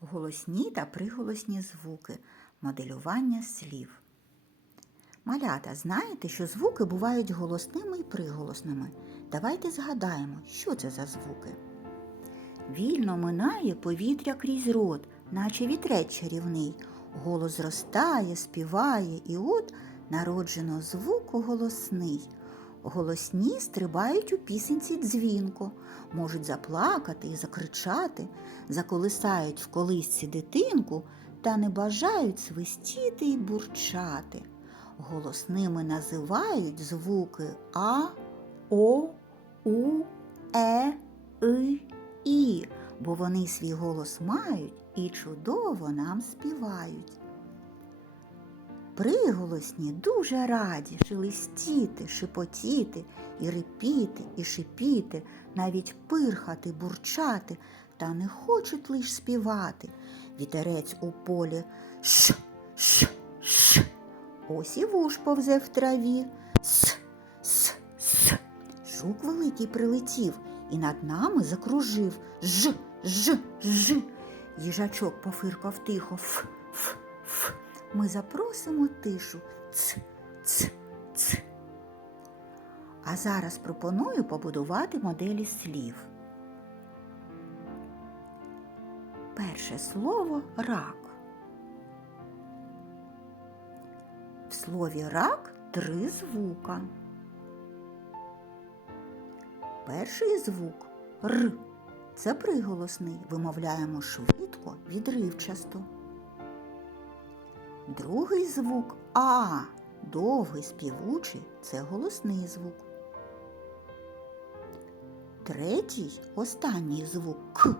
Голосні та приголосні звуки. Моделювання слів. Малята, знаєте, що звуки бувають голосними і приголосними. Давайте згадаємо, що це за звуки. Вільно минає повітря крізь рот, наче вітрець чарівний. Голос зростає, співає, і от народжено звуку голосний. Голосні стрибають у пісенці дзвінко, можуть заплакати і закричати, заколисають в колисці дитинку та не бажають свистіти й бурчати. Голосними називають звуки А, О, У, Е, И, І, бо вони свій голос мають і чудово нам співають. Приголосні дуже раді шелестіти, шепотіти, і репіти, і шипіти, навіть пирхати, бурчати, та не хочуть лиш співати. Вітерець у полі ш, ш, ш. Ось і вуш повзе в траві. С, с, с. Жук великий прилетів і над нами закружив. Ж, ж, ж. Їжачок пофиркав тихо. Ф, ф, ф. Ми запросимо тишу. Ц, ц, ц. А зараз пропоную побудувати моделі слів. Перше слово рак. В слові рак три звука. Перший звук Р. Це приголосний. Вимовляємо швидко, відривчасто. Другий звук А. Довгий співучий це голосний звук. Третій останній звук К.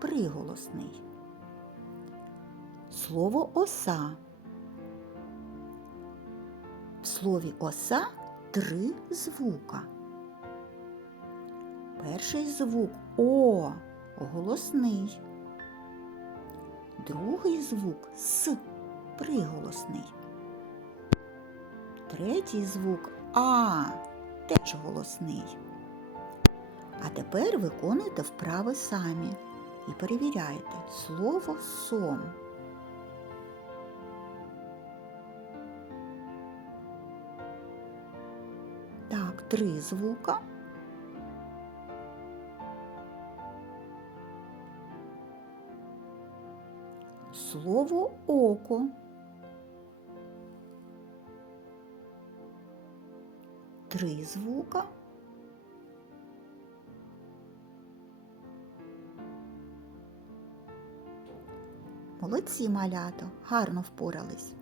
Приголосний. Слово оса. В слові оса три звука. Перший звук О голосний. Другий звук С приголосний. Третій звук А теж голосний. А тепер виконуйте вправи самі і перевіряйте слово сом. Так, три звука. Слово око. Три звука. Молодці малято, гарно впорались.